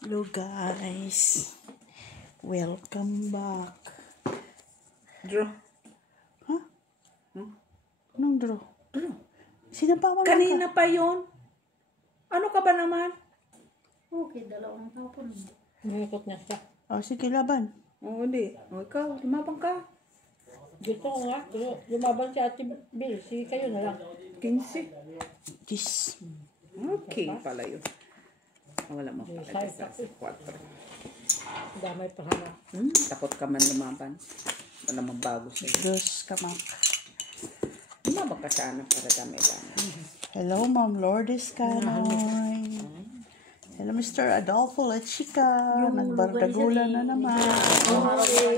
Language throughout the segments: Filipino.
Hello guys, welcome back. Draw. Ha? Anong draw? Draw. Sinapawan Kanina pa yon. Ano ka ba naman? Okay, dalawang tapon. Ngikot niya siya. Oh, sige, laban. Oo, hindi. O, ikaw, lumabang ka. Dito ko nga. Lumaban si Ate Bill. Si kayo na lang. 15. This. Okay pala yun. Wala mo pa Say, sa 4. Damay pa sana. Takot ka man lumaban. Wala mang bago sa'yo. Dos kamak. Lumabang ka sana para dami-dami. Hello, Ma'am Lourdes Canoy. Hello, Mr. Adolfo Lechica. Nagbardagulan na naman.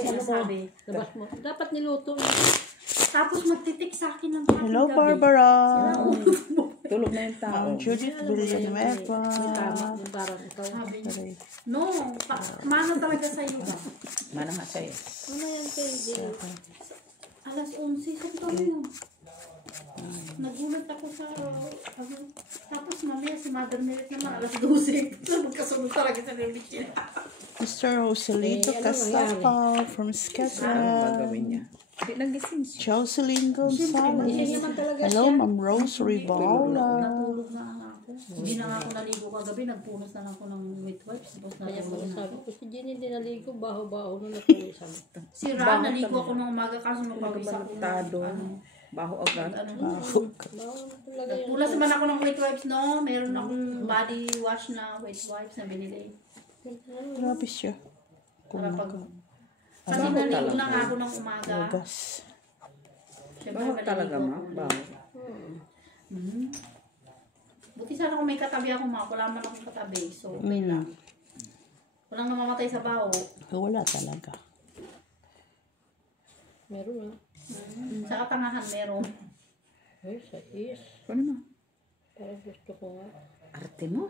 Sinasabi. Labas mo. Dapat niluto. Tapos magtitik sa akin ng kapit Hello, gabi. Barbara. Tulog na yung tao. Ma'am Judith Villanueva. Yung parang ikaw. Sorry. No, mano talaga sa'yo. Mana nga sa'yo. Ano yan kayo? Alas 11, saan ka mo? Nagulat ako sa... tapos mamaya si Mother Merit naman, alas 12. Magkasunod talaga sa religion. Mr. Joselito Castapa from Ano Scotland. gagawin niya? Hindi nagising siya. Jocelyn Gonzalez. naman talaga Hello, Ma'am Rose Rivala. Natulog na nga ako. Hindi na nga ako naligo kagabi, nagpunas na lang ako ng midwife. Tapos Kaya natulog pala na sabi ako. ko, si Jenny din naligo. Baho-baho na napulisan. Si Ran, naligo ako ng umaga kaso napawis ako. Baliktado. Baho agad. Baho na talaga yun. Punas naman ako ng weight wipes, no? Meron akong body wash na weight wipes na binili. Grabe siya. Para pag... Kasi naligo na nga ako ng umaga. Gas. Siyempre, Baho talaga, maliligo ma. ako. Baho. Buti sana kung may katabi ako, ma. Wala man akong katabi. So, okay lang. Walang namamatay sa baho. Wala talaga. Meron na. Sa katangahan, meron. Ay, sa is. Ano mo? Parang gusto ko nga. Arte mo?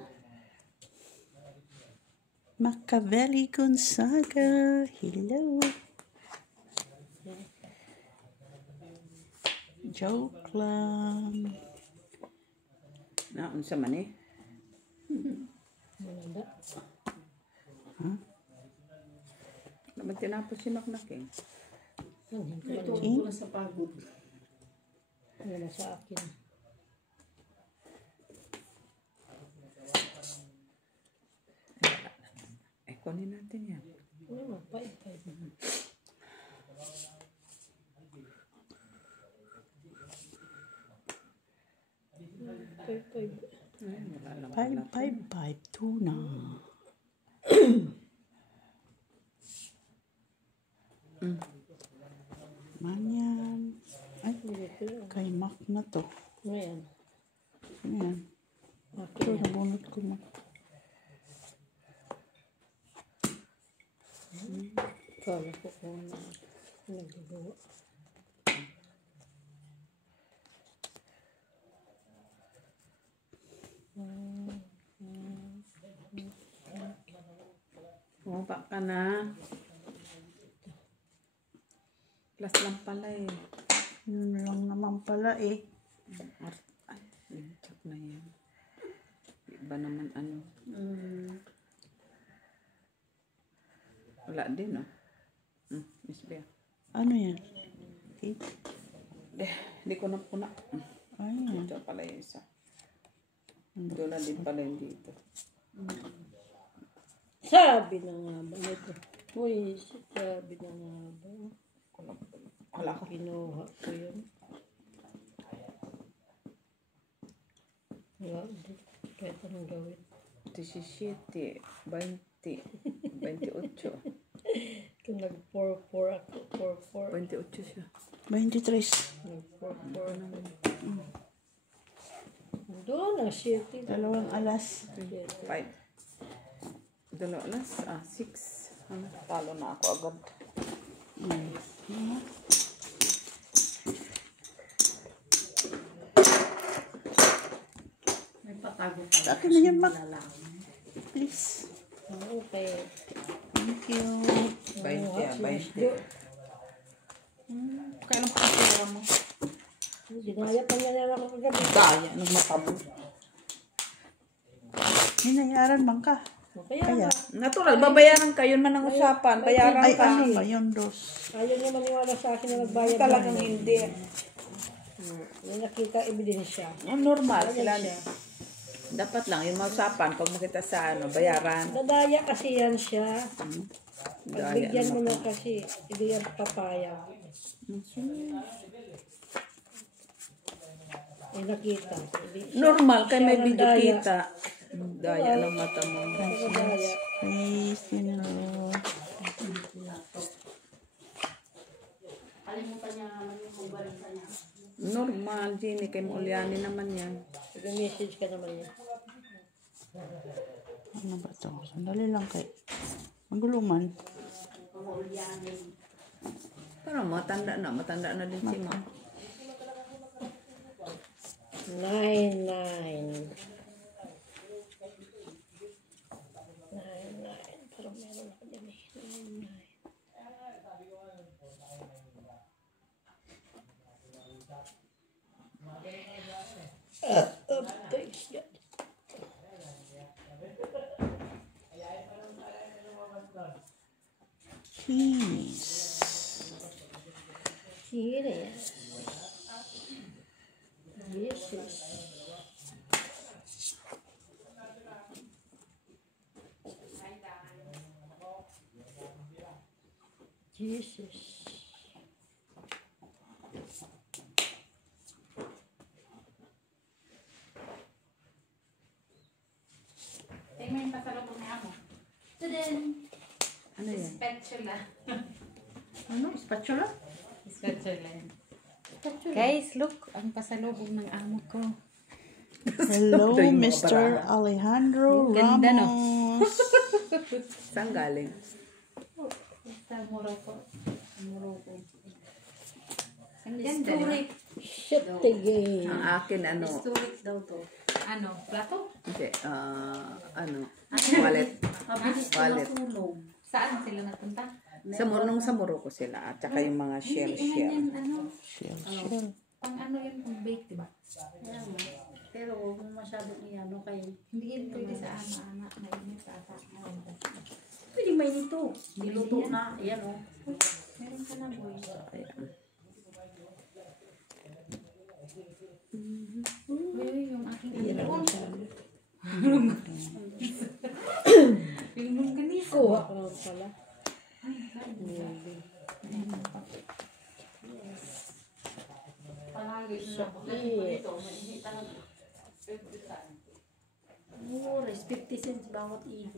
Machiavelli Gonzaga. Hello. Joke lang. Naunsa man eh. Malanda. Naman tinapos si Maknaking. Ito, ko na sa pagod. Ano na sa akin. Kunin natin yan. Ano, 5-5. Ay, wala lang. 555 tuna. Manyan. Ay, kay Mac na to. Ngayon. Ayan. Ito, nabunot ko na. Kala ko kung ano nagagawa. Bumaba ka na. Plus lang pala eh. Yun lang naman pala eh. Ay, check na yan. Iba naman ano. Wala din oh. Miss Bea. Ano yan? Okay. Hindi ko na puna. Ayan. Ito pala yung isa. Doon na din pala yung dito. Sabi na nga ba nito? Uy, sabi na nga ba? Wala ko. Kinuha ko yun. Wala, kahit anong gawin. 17, 20, 28. Kung nag-4-4 ako, 4-4. 28 siya. 23. Nag-4-4 naman. Doon ang shitty. Dalawang alas. 5. Dalawa alas. 6. Talo na ako agad. May patago pa. Sa akin na yan, Mac. Please. Okay. Thank you. 20. Kailan pa kasi mo? Ginaya pa niya lang ako kagabi. Daya, nagmatabo. Hinayaran bang ka? Kaya Kaya, Natural, babayaran kayo man ang usapan. Bayaran ay ka. ano ba yun, dos? ayaw niya maniwala sa akin na nagbayad. Talagang hindi. May nakita ebidensya. Normal sila. Dapat lang yung mausapan pag makita sa bayaran. Nadaya kasi yan siya. Daya Pagbigyan mo naman. na kasi, hindi yan papayag. May nakita. Normal, kay may Siya video nadaya. kita. Daya lang mata mo. Nadaya. Praise the Lord. Kalimutan niya naman yung kumbalita niya. Normal, Jenny, kay Mauliani naman yan. Nag-message ka naman yan. Ano ba to? Sandali lang kay. Maguluman. Pero matanda na din si Ma. 9. Pero meron ako dyan eh. 9. Thanks God. Keys. Serious. Jesus. Jesus. Tingnan mo yung pasalubong niya mo. Tudin! Ano yan? Spatula. Ano? Spatula? Spatula yan. Guys, look. Ang pasalubong ng amo ko. Hello, Ito yung Mr. Alejandro Ganda, no? Ramos. Saan galing? Sa Morocco. Morocco. Ang historic. Shit again. Ang akin, ano? Historic daw to. Ano? Plato? Hindi, wallet. Mabilis ko Wallet. natulog. Saan sila napunta? Sa Morocco sila. At saka yung mga shell. Ano? Shell, shell. Pang ano yun, pang bake, diba? Kaya nga. Pero huwag mo masyadong iano kay... Hindi yun pwede sa ama-ama. Mainit sa ata. Pwede may nito. Niluto na. Ayan o. Meron ka na, boy. Uy, yung aking inion. Yung longganisa. Kuha ko lang pala. Mura. 50 cents bawat ihip.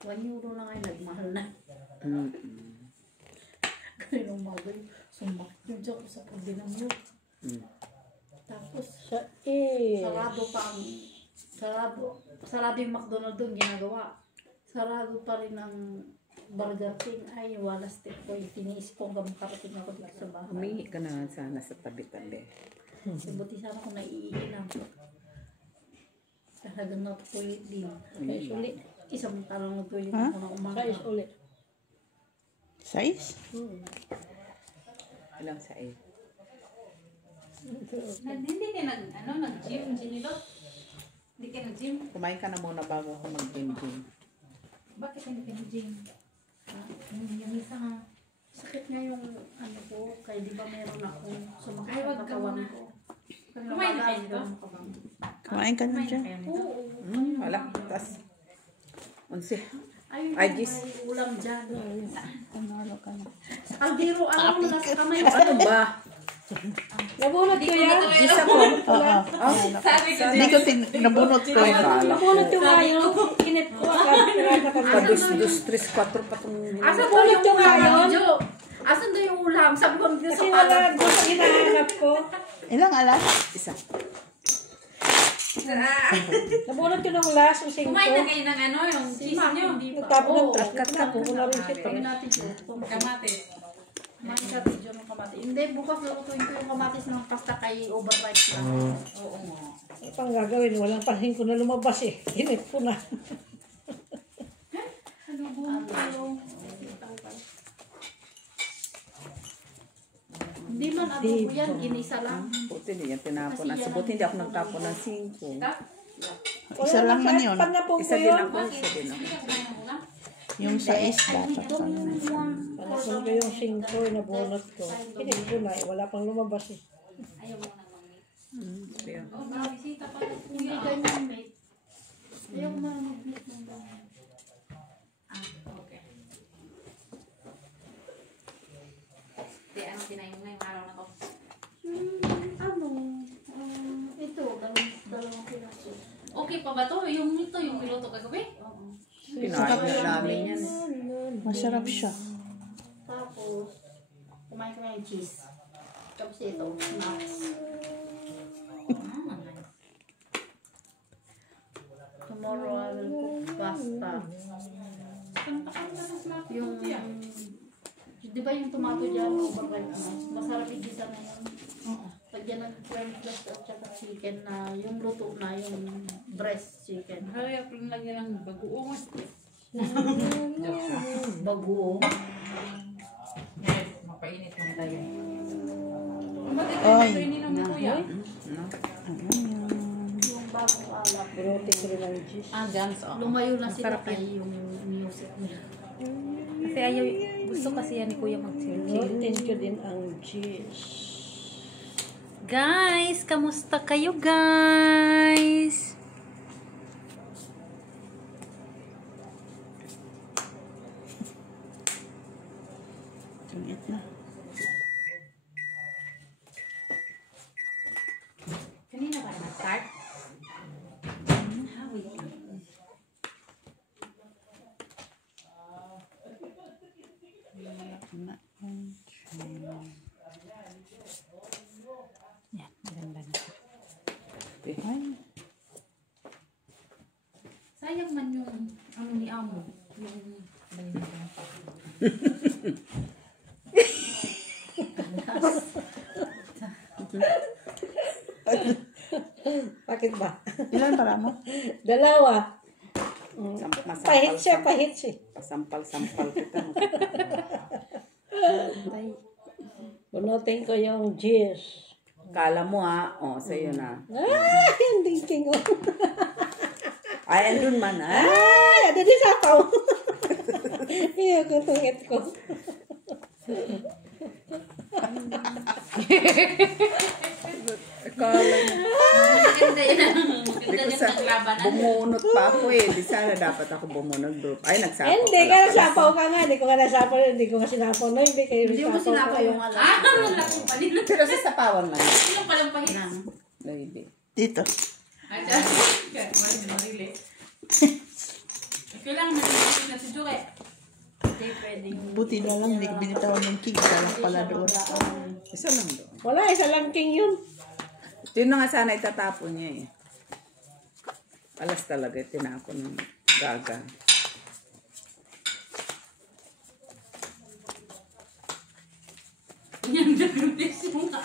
1 euro na ngayon. Nagmahal na. Kanina umaga yun. Sumakit yun dyan sa pagdinang yun. Tapos, Sa eh. sarado pa ang... Sarado yung McDonald's doon ginagawa. Sarado pa rin ang Burger King. Ay, wala step ko. Tiniis ko hanggang makarating ako dito sa bahay. Humingi ka na nga sana sa tabi-tabi. Buti sana kung naiinom. Talagang na-toilet din. Kaya ulit. Isang tarang na-toilet Ha? ako ng umaga. Kaya ulit. Size? Ilang sa 8? Hindi ka nag-gym, Ginilo? Hindi ka nag-gym? Kumain ka na muna bago ako mag-gym. Bakit hindi ka nag-gym? Yung isa nga. Sakit nga yung ano ko. Kaya di ba meron akong sumakit Ay, sa wag ka katawan muna. ko. Kumain na kayo nito? Kumain ka na dyan. Oo. Wala. Tas, 11. Ayun, Ay, Gis. may ulam dyan. Panalo ka na. Sa kaldero, alam mo, nasa kamay. Ano ba? Nabunot ko yan. Isa ko. Sabi ko, Hindi ko nabunot ko yun. Nabunot yung ngayon. Init ko. Akala ko Padus, 2, 3, 4 pa itong Asan daw Nabunot yung yung ulam? ngayon. Jo? Asan daw yung ulam? Sabi ko, dito kasi sa wala kalat. doon sa hinahanap ko. Ilang alas? isa. Nabunot yun ng last o 5. kumain na kayo ng ano, yung Si cheese Ma'am, nyo. hindi pa. Nagtapon ng Oo. tat. Kuko na rin siya. Kami natin Jo. Kamatis. Kumain natin Jo ng kamatis. Hindi, bukas lutuin ko yung kamatis ng pasta kay overripe lang. Oo nga. Ano pang gagawin? Walang pansin ko na lumabas eh. Init ko na. Ano ba? Hindi man adobo yan, ginisa lang. Buti niya tinapon. At buti hindi ako nagtapon ng 5. Isa lang man yun. Pan na po Isa ko din yun. ako, isa din ako. Yung sa isda. Panapon ko yung 5 na bonus ko. Pinit ko na eh. Wala pang lumabas eh. Kaya, Bisita pa rin po yung ganyan, mate. Ayaw ko mag-meet ng ganyan. Okay. Di, ano tinayin mo ngayong araw na to? Ito, dalawang piraso. Okay pa ba to? Yung niluto kagabi? Oo. kinain na namin yan. Masarap siya. Tapos, kumain ko ng cheese. Tapos ito, nuts. Tomorrow I will cook pasta. Yung, di ba yung tomato dyan, overripe na? Masarap igisa na yun. Pag yan nag-french toast at saka chicken na, yung luto na, yung breast chicken. Kaya pa rin lagyan ng bagoong. Bagoong. Yes, mapainit mo tayo. Ay. Ininom mo kuya? Yung bagong alak. Brote ko rin ang cheese. Ah, Jans, oh. Lumayo na sila Masarap yan. kay yung music nila. Kasi ayaw, gusto kasi yan ni kuya mag-chill. Brote ko din ang cheese. Guys, kamusta kayo guys? Tungit na. Kanina ba na-start? Yan, maganda na. Ay. Sayang man yung ano ni Amo. Yung balina ko ng pako. Bakit ba? Ilan para mo? Dalawa. Masampal, Pahit siya, pahit siya. sampal kita. Bunutin ko yung cheese. Kala mo ha, sa'yo na. Hindi tingo. Ay, andun man ha. Ada di sapaw. Iya, ko tungit ko. Kala mo. Maganda yan. Di Maganda ko yan sa, ang labanan. bumunot pa ako eh. Di sana dapat ako bumunot doon. Ay, nagsapaw Hindi pala ka ako. nasapaw ka nga. Hindi ko nga nasapaw. Hindi ko nga sinapaw na. Hindi kayo Hindi mo sinapa ko. yung alak. Ah, malaki pa nila. Pero sa sapawan man. Yung palang pahit. Baby. Dito. Ay, dyan. Marili. Kailangan nalilipit na si Joke. Hindi pwede yung... Buti na lang, hindi ko binitawan yung king. Salang pala doon. Isa lang doon. Wala, isa lang king yun. Yun na nga sana itatapon niya eh. Alas talaga, tinapon ng gaga.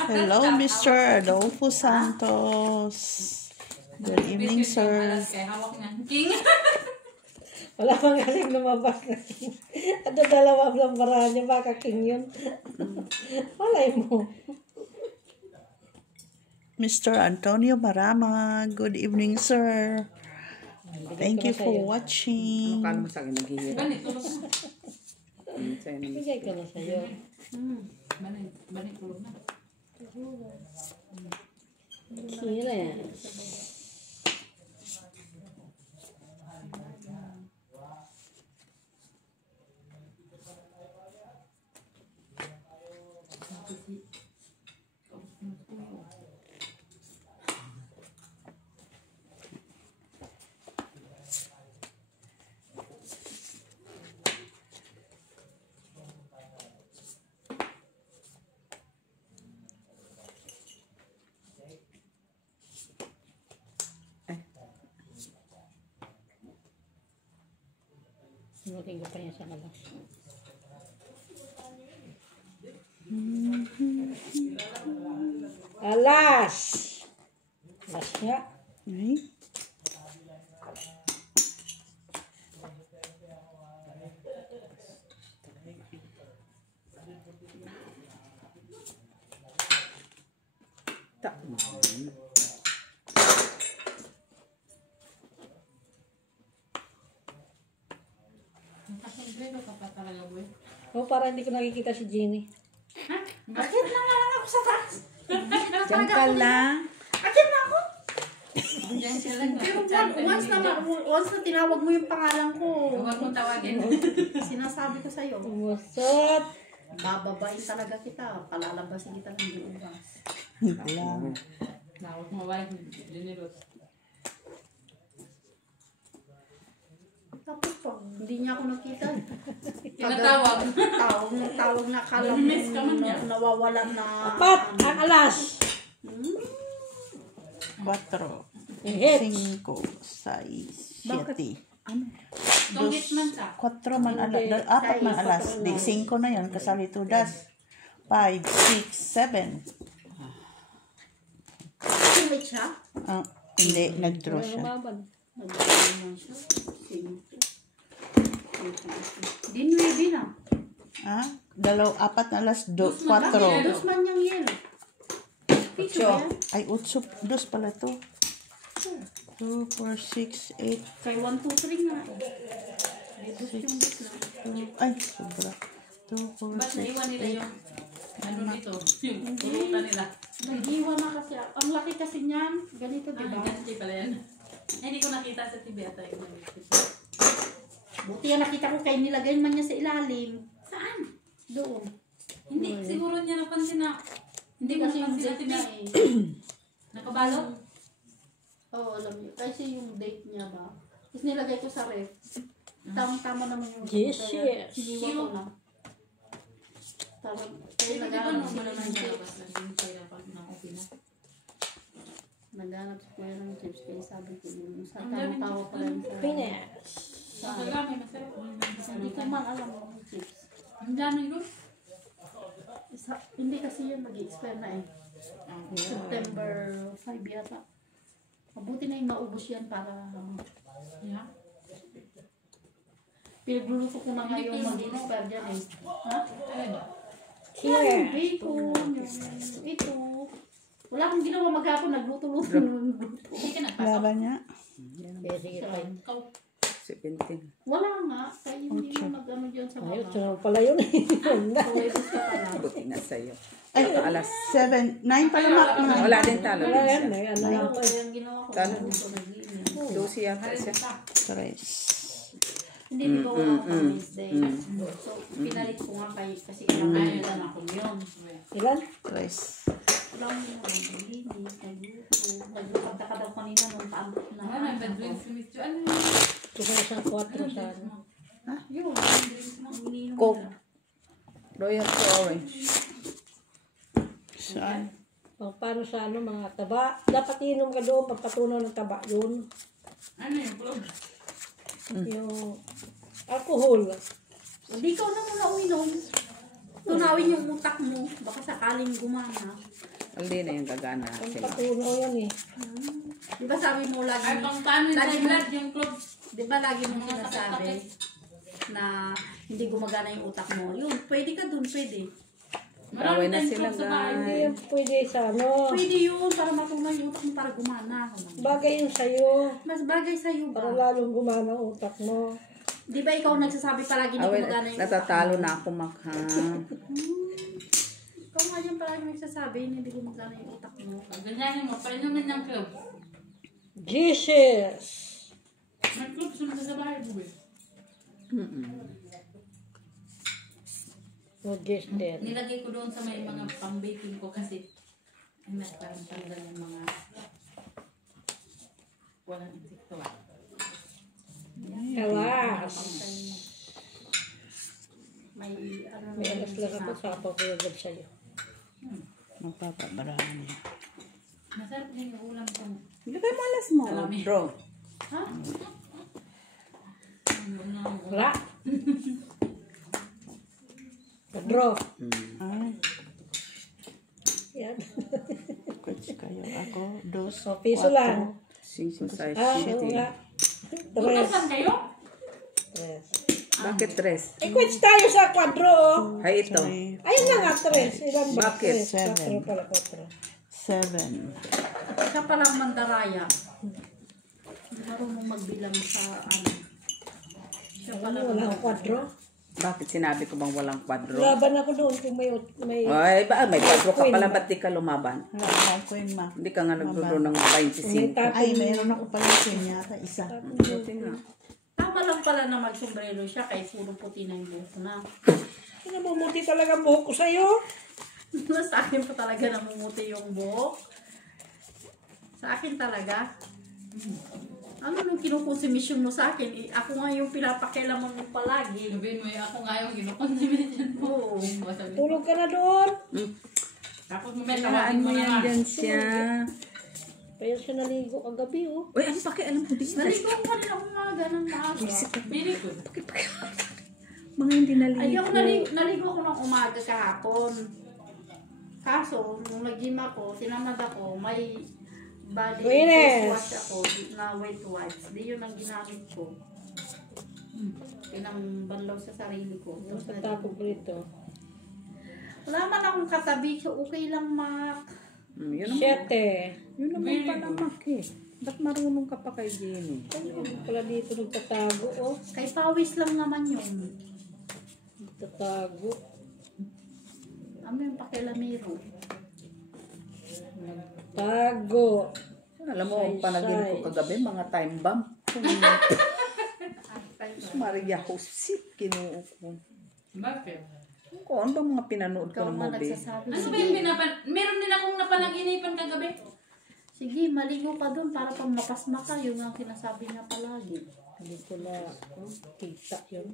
Hello, Mr. Adolfo Santos. Good evening, sir. Kaya hawak nga. King. Wala pang kasing lumabas na king. At dalawa lang barahan niya. Baka king yun. Walay mo. Mr. Antonio Marama. Good evening, sir. Thank you for watching. Kala mo sa akin naghihirap. Ganito. Sa'yo naman. Bigay ko na sa'yo. Banit tulog na. Kiles. Sinutin ko pa yan sa kalas. Alas! Alas nga. Ay. Kasombrero ka pa talaga, boy. O, para hindi ko nakikita si Jenny. Akit na nga lang ako sa taas. Diyan ka lang. Akit na ako. Diyan siya lang. Pero once na tinawag mo yung pangalan ko, Huwag mong tawagin. sinasabi ko sa'yo, Umusot. bababain talaga kita, palalabasin kita ng diubas. Wala. Nawag mo ba yung dinirot? Tapos pag hindi niya ako nakita, Tinatawag. tawag na akala mo Miss ka man niya. nawawala na. Apat ang alas. 4, Hits. 5, 6, 7. Ano? Tungit man ka. 4 man alas. 4 man alas. Di 5 na yan. Kasali tudas. 5, 6, 7. Teammate siya? Hindi. Nag-draw siya. Lumaban. Nagdalaman siya. Dinwebe na. 4 na alas. 4. Dos man niyang yelo. Picture ba yan? Ay, 8. 2 pala to. 2, 4, 6, 8. Kay 1, 2, 3 nga. May dos yung dos na. Ay, sobra. 2, 4, Ba't 6. naiwan nila yung ano dito? Yung purutan nila. Nag-iwan na kasi. Ang laki kasi niyan. Ganito, di ba? Ganti pala yan. Ay, hindi ko nakita sa TV ata. Buti yan nakita ko kay nilagay man niya sa ilalim. Saan? Doon. Hindi, siguro niya napansin na. Hindi kasi yung napansin date na niya TV. eh. Nakabalot? Oo, alam niyo. Kasi yung date niya ba. Tapos nilagay ko sa ref. Tamang-tama naman yung Yes, kaya yes. siniwa ko na. Kaya Hindi ba naghanap nung si wala nang Chips. lalabas na yung kaya pag na-open na? Naghanap si Kuya ng Chips. Kaya sabi ko yung sa Ang daming tamang-tawa ko lang sa... Finish. Nakagamay, masarap. Hindi ko man alam yung Chips. Ang dami doon. Hindi kasi yun mag-expire na eh. September 5 yata. Mabuti na yung maubos yan para... Yeah. Pinagluluto ko na nga yung mag-expire dyan eh. Ha? Here. Yung bacon, yung ito. Wala akong ginawa maghapon, nagluto-luto. Hindi ka nagpasok. Laban niya. Sige, fine. Ikaw. 17. Wala nga, kaya hindi mo nag-ano dyan sa Ayun, baba. sunod pala yun. Pwede ka pala. Buti na sa'yo. Ay, Alas. 7, 9 pala mak. Wala din talo Wala din yan, siya. may ano lang. Kaya yung ginawa ko, Talo. nagluto, nag-iinit. 12 yata siya. 3. Hindi, di ba wala akong Wednesday. So, pinalit ko nga kay, kasi kailangan nila na ako yun. Ilan? 3. Wala mo naman, naglinis, nagluto. Nagluto ka daw kanina nung taambok na. Ano, may bad dreams si Miss Jo. Ano yun? Kung isang 4 sa ano. Yun, ang ininom Coke. nila. Royal to orange. Saan? Paano sa ano, mga taba. Dapat inom ka doon, pagpatunaw ng taba yun. Ano yung club? Yung alcohol. Hindi ikaw na muna uminom. Tunawin yung utak mo. Baka sakaling gumana. Hindi na yung gagana sila. Pagpatunaw yan eh. Di ba sabi mo lagi, Ay, pang paano yung Lagi sa mo- blood yung club? di ba lagi mo sinasabi na hindi gumagana yung utak mo? Yun, pwede ka dun, pwede. Away na tayong sila, club sa bahay. Hindi guys. yan pwede sa ano. Pwede yun, para matunaw yung utak mo para gumana. Bagay yun sa'yo. Mas bagay sa'yo Para ba? lalong gumana ang utak mo. Di ba ikaw nagsasabi palagi hindi Away, gumagana yung utak natatalo mo? na ako makha. Ikaw nga yan palagi nagsasabi hindi gumagana yung utak mo. Ganyanin mo, painumin ng club. Jesus! May club sunod sa bahay, buwi. Oh, this dead. Nilagay ko doon sa may mga pang-baking ko kasi ay parang tanggal yung mga walang insekto ah. Kawas! May ano May alas lang ako sa ako ko agad sa'yo. Magpapabarahan niya. Masarap din yung ulam ko. Ilagay mo alas mo. Bro. Ha? Wala! Draw. Ay, Yan. coach kayo. Ako, 2, O, piso lang. 5, 6, Ah, oo 7. nga. Butasan kayo? Tres. Bakit 3? I-quits tayo sa kwadro, oh. Ay, ito. 3, Ayun na nga, tres. Ilan ba? Bakit? Tres. Seven. 4 pala, 4. 7. Siya palang mandaraya. Hindi marunong magbilang sa ano. Siya Wala akong kwadro. Bakit sinabi ko bang walang kwadro? Laban ako doon kung may Ay, may kwadro ka pala, ba't di ka lumaban? Wala akong queen ma. Hindi ka nga nagduro ng 25. Ay, mayroon ako pala queen yata, isa. Buti nga. Tama lang pala na magsombrero siya kay puro puti na yung buhok na. namumuti talaga ang buhok ko sa'yo. Sa akin pa talaga namumuti yung buhok. Sa akin talaga. Ano nung kinukonsumisyon mo sa akin? Ako nga yung pinapakailaman mo palagi. Sabihin mo, ako nga yung ginukonsumisyon mo. Oo. Tulog ka na doon. Tapos mamaya Kailangan tawagin mo mo na yan nga. dyan siya. Kaya siya naligo kagabi, oh. Uy, ano pakialam mo dito? Naligo ko kanina umaga ng maaga. Very good. Mga hindi naligo. Ay, ako naligo ko ng umaga kahapon. Kaso, nung nag-gym ako, tinamad ako, may body face wash ako na white wipes. Di yun ang ginamit ko. Pinambanlaw sa sarili ko. Tapos Sa tapo ko rito. wala man akong katabi, so okay lang, Mac. Yun naman. 7. Yun naman pala, Mak eh. Ba't marunong ka pa kay Jenny? Ano pala dito nagtatago, oh. Kay pawis lang naman yun. Nagtatago. Ano yung pakilamero? Tago. Alam mo, ang panaginip ko kagabi, mga time bomb. Maria Jose, kinuo ko. Bakit? Kung ano bang mga pinanood ko Ikaw ng nga movie? nagsasabi. Ano ba yung meron din akong napanaginipan kagabi. Sige, maligo ka dun para pag mapasma ka, yun ang sinasabi niya palagi. Hindi ko na kita yun.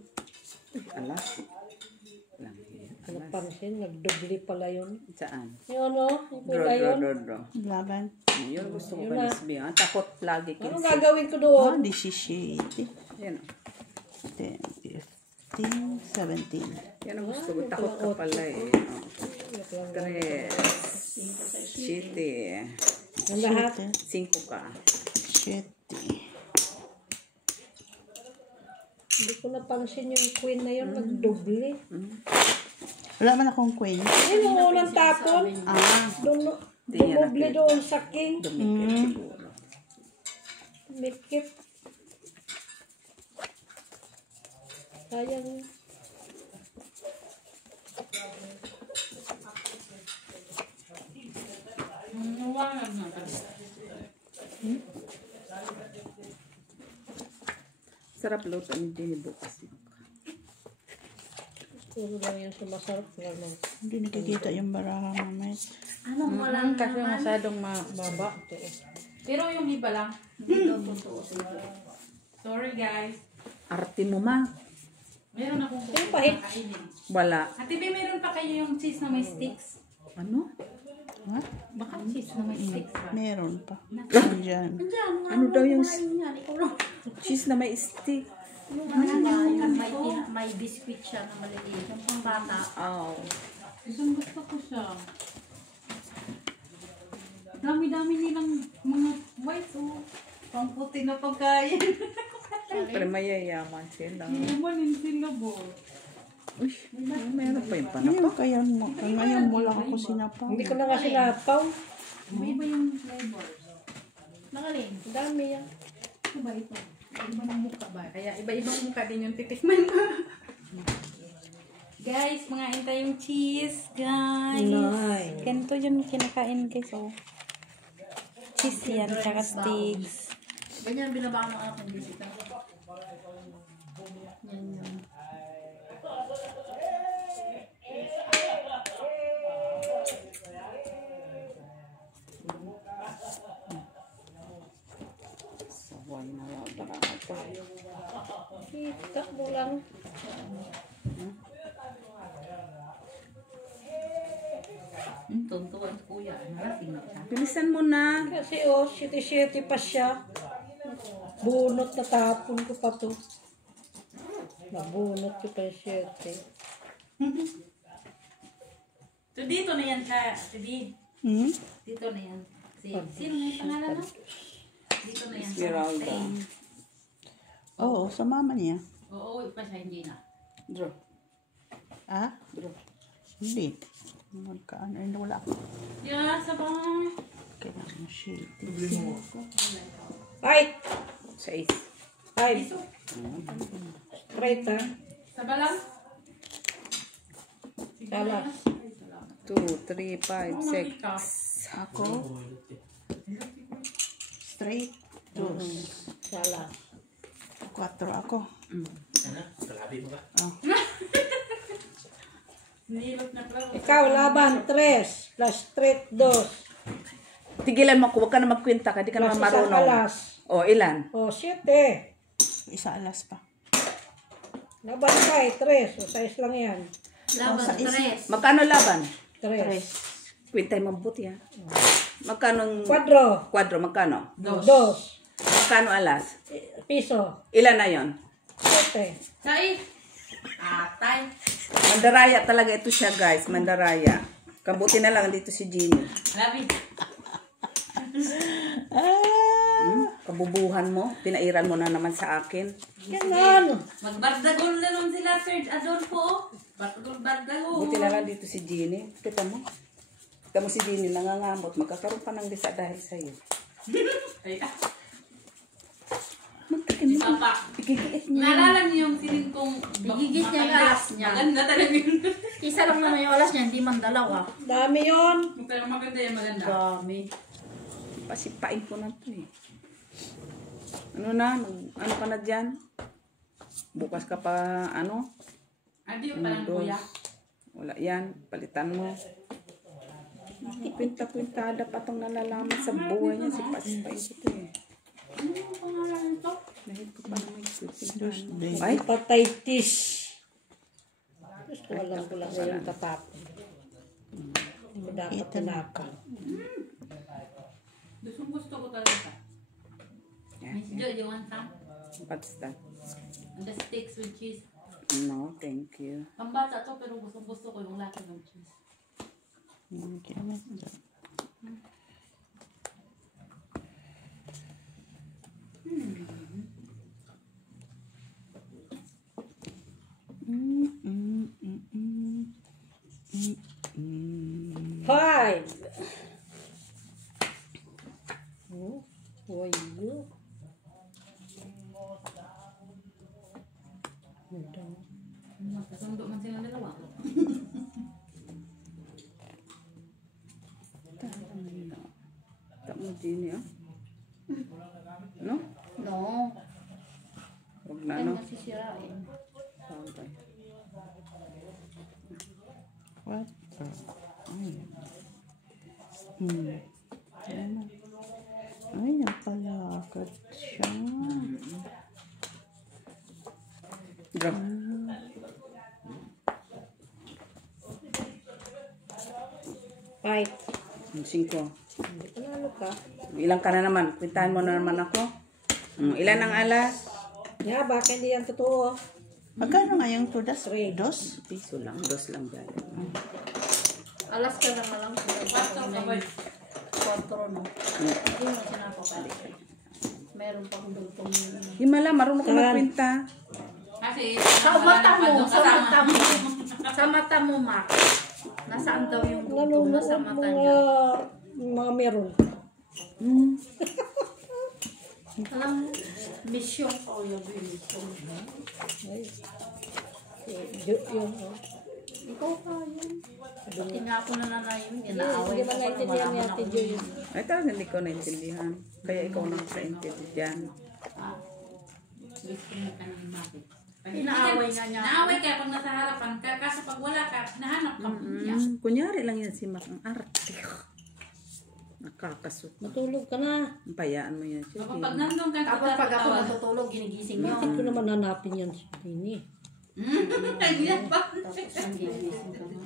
Alas. Lang yan. Ano pansin, nagdubli pala yun. Saan? Yun, oh. Yung Dro, pula dro, yun. dro, dro. Laban. Yun gusto ko Yun pa na. lesbian. Takot lagi Ano kinsi. gagawin ko Oh, doon? 17, Yan. 10, 15, 17. Yan ang gusto ko. Takot ka pala eh. 3, 7, Ang lahat. 5 ka. 7. Hindi ko napansin yung queen na yun, nagdubli. Wala man akong queen. Yun yung unang tapon. Ah, Doon, Di yan dumubli nakita. doon sa king. Dumikit siguro. Mikip. Sayang. Nawangan na kasi. Sarap luto ni Jenny bukas. Puro lang yan sa masarap naman. hindi nakikita yung baraha mamaya. Anong walang Kasi masyadong mababa. Pero yung iba lang. Hindi daw totoo. Sorry guys. Arte mo, ma. Meron akong Yung pahit. kakainin. Wala. Ate B, meron pa kayo yung cheese na may sticks? Ano? What? Baka cheese na may sticks ba? Meron pa. Diyan. Diyan, Ano daw yung yan? Ikaw lang. cheese na may stick? Yung may biscuit siya na maliliit. Yung pambata. Oh. Isang gusto ko siya. Dami-dami nilang mga white o pangputi na pagkain. Siyempre, mayayaman sila. Yaman sila bo. Uy, meron pa yung panapa. Ngayon kaya mo. Ngayon mo lang ako sinapa. Hindi ko na nga sinapaw. Iba yung flavors. Nakaling. Ang dami yan. Ano ba ito? Iba ng mukha ba? Kaya iba-ibang mukha din yung titikman ko. Guys, mga enta yung cheese, guys. Nice. Ganito yung kinakain, guys. Oh. Cheese yan, tsaka sticks. Ganyan binabaan ng anak ng bisita. Yan yun. Saway na wala. Kita mo lang. Tuntuan si kuya. Nalasing na siya. Bilisan mo na. Kasi oh, shitty-shitty pa siya. Bunot na tapon ko pa to. Nabunot ko pa yung shitty. So, dito na yan ka, Tibi. Hmm? Dito na yan. Sino nga yung pangalan mo? Dito na yan. Esmeralda. Oo, sa mama niya. Oo, uwi pa siya, hindi na. Draw. Ah? Hindi. Magkaan. Ay, wala ako. Yeah, sabang. Kailangan shade. Fight! 6. 5. Straight ha. Saba lang? Salas. 2, 3, 5, 6. Ako. Straight. 2. Salas. 4 ako. Nilot na pala. Ikaw, laban, 3. Plus straight, 2. Tigilan mo ko, huwag ka na magkwenta ka, di ka Plus naman isang marunong. alas. O, ilan? O, 7. Isa alas pa. Laban ka 3. O, 6 lang yan. Laban, sa isa. 3. Magkano laban? 3. Kwentay mo buti ha. Magkano? Kwadro. Kwadro, magkano? 2. Magkano alas? Piso. Ilan na yon? 7. Sai. Atay. Mandaraya talaga ito siya guys, mandaraya. Kabuti na lang dito si Jimmy. Labi. Kabubuhan mo, pinairan mo na naman sa akin. Ganon. Magbardagol na nun sila, Sir Adolfo. Bardagol. Buti na lang dito si Jenny. Kita mo? Kita mo si Jenny nangangamot. Magkakaroon pa ng bisa dahil sa'yo. Ay, Magkakin mo. Papa. Ikikiit niya. Naalala niyo yung siling kong Higigit niya yung alas niya. Maganda talaga yun. Isa lang naman yung alas niya, hindi man dalawa. Dami yon. Pero maganda yan, maganda. Dami. Pasipain ko na ito eh. Ano na? Ano ka na dyan? Bukas ka pa, ano? Adi yung parang Dos. kuya. Wala yan. Palitan mo. Pinta-pintada pa itong nalalaman sa buhay niya. Si pasipain ko ito eh. Ano yung pangalan nito? Dahil ko pa naman pintahan. Ay, Hepatitis. Gusto ko lang yung tatapon. Hindi ko dapat tinapon. Gusto ko talaga. Miss Jo, you want some? what's that? The steaks with cheese. No, thank you. Pambata to, pero gusto ko yung laki ng cheese. Five. Oh, boy, you. Magkasundo man silang dalawa. Tak mo Jenny ah. No? No. Huwag na Ay, no. masisirain. Okay. What? Ay, napalakad siya. Drop. Five. 5. Hindi panalo ka. Ilang ka na naman? Kwentahan mo na naman ako. Ilan ang alas? Yeah, baka hindi yan totoo. Magkano nga yung tudas? Dos? Piso lang. 2 lang dyan. Alas ka na lang. Pastor ka ba? 4, no? Hindi mo sinapapalik. Meron pa kong dugtong yun. Himala, marunong ka magkwenta. Kasi, Sa mata mo, sa kasama. mata mo. Sa mata mo, Mac. Nasaan daw yung dugtong? Nanonood Nasa mata niya. mga meron. Alam, mission ko yung mission. Ay. Yun. Ikaw pa yun. Pati nga ako na yun, ginaaway Hindi ko ba pa naintindihan ni Ate Jo yun? Ay, talagang hindi ko naintindihan. Kaya ikaw nang sa-intindihan. Gusto mo ka ng mati. Inaaway nga niya. Naaway ka pag nasa harapan ka, kaso pag wala ka, nahanap ka niya. Kunyari lang yan si Mac. Ang arte. Nakakasot. Matulog ka na. Ang payaan mo yan. Sige. Kapag nandun ka, Tapos pag ako natutulog, ginigising niyo. Bakit ko naman hanapin yan si Tini? Ay, pa. Tapos gigising ka na.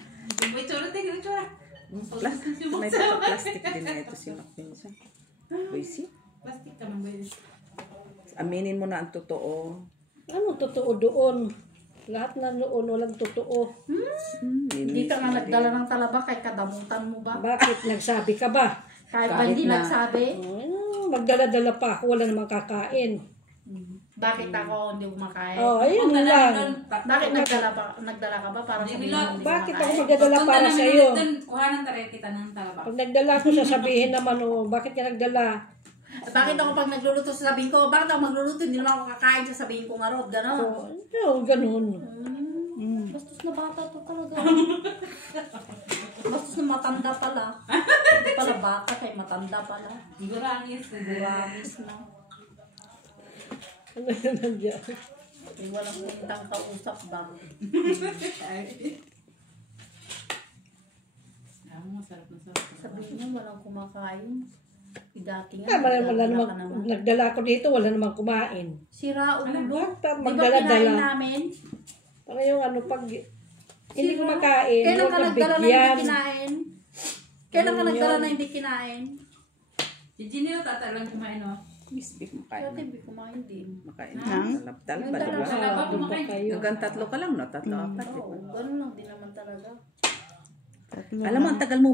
May tsura, tingin tsura. Plastic. May plastic din na ito si Mac. Uy, si. Plastic ka man ba yun? Aminin mo na ang totoo. Ano totoo doon? Lahat na noon walang totoo. Hindi ka nga nagdala ng talaba kay kadamutan mo ba? Bakit nagsabi ka ba? Kahit ba hindi na. nagsabi, Magdala-dala pa ako, wala namang kakain. bakit ako hindi kumakain? Oh, ayun Kung lang. doon, Bakit nagdala ka ba para sa Hindi, mga hindi Bakit ako kumakain? magdadala para sa iyo? Kuhanan tayo kita ng talaba. Pag nagdala ko, sasabihin naman, oh, bakit ka nagdala? Bakit ako pag nagluluto sasabihin ko, bakit ako magluluto, hindi naman ako kakain, sasabihin ko nga Rod, gano'n. Oo, ganun. Bastos na bata to talaga. Bastos na matanda pala. Hindi pala bata, kay matanda pala. Gurangis. Guramis na. Ano naman dyan? May walang nintang kausap ba? Masarap na sarap. Sabihin niyo, walang kumakain. Dati nga, Wala nagdala namang, ka naman. nagdala ko dito, wala namang kumain. Sira ulo. Di ba Magdala-dala. kinain namin? Para yung ano, pag hindi ko makain, Kailan ka huwag nagdala na bigyan. hindi kinain? Kailan ka nagdala na hindi kinain? Si Ginny yung tata lang kumain, no? Miss Vic, makain Dati na. hindi kumain din. Makain na. Nang? Talap-talap Yung ba, diba? Sa laba Doon pa kumakain. kayo. Hanggang 3 ka lang, no? 3, 4, Oo, diba? ganun lang din naman talaga. Alam mo, ang tagal mo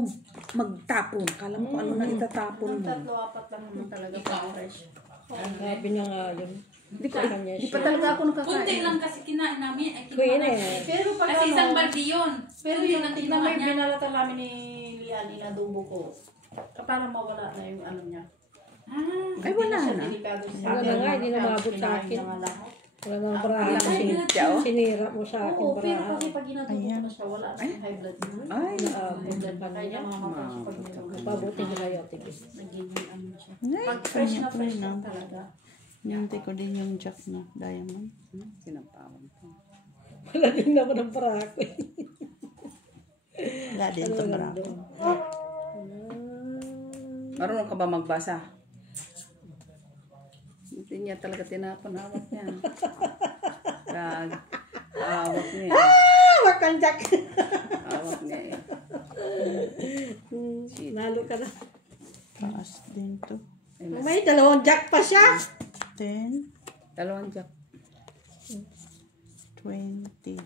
magtapon. Kala mo kung ano na itatapon Ang mo. 3-4 lang naman talaga pag fresh. Sabi niya nga yun. Hindi pa, Kanya di siya. pa talaga ako Kunti nakakain. lang kasi kinain namin. Ay, Kuya na namin. eh. Pero pag Kasi isang ano, balde yun. pero Kunti yung lang tingnan kinuha mo yung niya. binalatan namin ni Lian, inadubo ko. Para mawala na yung ano niya. Ay, wala na. Delikado sa Wala na nga, hindi na maabot sa akin. Wala nang baraha. Sinira mo sa akin Oo, pero baraha. kasi pag inadubo ko na siya, wala na yung high blood niya. Ay, High blood pa kaya mamamatay siya pag niluto. Pabuti ko kayo, tigis. Nagiging ano siya. Ay, Pag fresh kanya na ko fresh rin, na ah. talaga. Hintay ko din yung jack na diamond. sinapawan ko. Wala din naman ang baraha ko eh. Wala din ito marami. Marunong ka ba magbasa? Hindi niya talaga tinapon. Hawak niya. Gag. Hawak niya. Wag kang jack. Hawak niya eh. Nalo ka na. Taas din to. May 2 jack pa siya. 10, 2 jack. 20,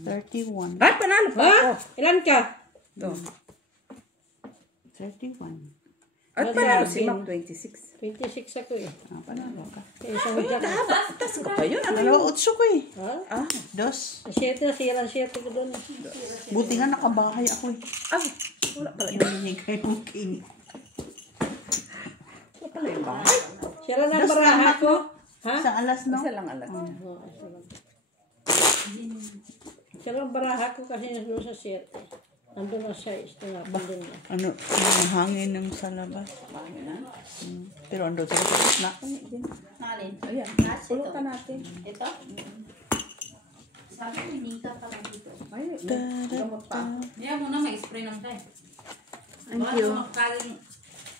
31. Ay, panalo pa ako. Ha? Ilan ka? Ito. 31. At panalo si Mac 26. 26 ako eh. Ah, panalo ka. Isang jack. Tas ko pa yun. Ano yun? Dalawa, 8 ko eh. Ha? Ah, 2. 7 na sira 7 ko doon. Buti nga nakabahay ako eh. ay. Wala pala yun. Ininigay mo king. Wala pala yung bahay. Sira na ang baraha ko. Ha? Sa alas no? Isa lang alas. Oo, sira ang baraha ko kasi nandun sa 7. Nandun na 6. Tinapon din na. Ano, yung hangin ng sa labas. Bahay na. Pero ando sa labas na. Nalin. Ayan. Nas, ito. Pulutan natin. Ito? Sabi ko, nika ka lang dito. Ay, gamot pa. Kaya muna may spray ng tayo. Thank you.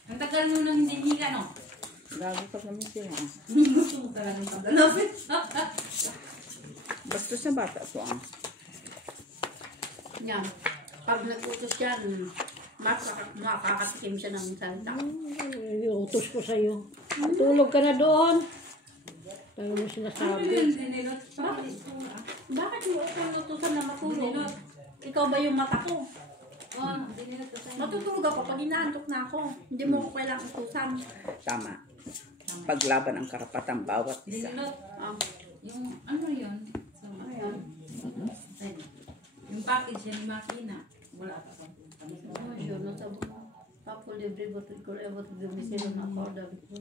Ang tagal mo nang hindi higa, no? Gago ka naman siya. Gusto mo talagang paglalapit. Bastos na bata ko. Yan. Pag nag-utos yan, makakatikim siya ng salita. Iutos ko sa'yo. Tulog ka na doon. Tayo mo sinasabi. Bakit mo ako nutusan na matulog? Ikaw ba yung mata ko? Matutulog ako pag inaantok na ako. Hindi mo ako kailangang utusan. Tama. Paglaban ang karapatang bawat isa. Ah, Yung ano yun? So, ayan. yung package yan, yung makina. Wala pa pa. Oh, yun. Nasabi mo. Papo libre, ba't ko ever to dumisilo na order ko.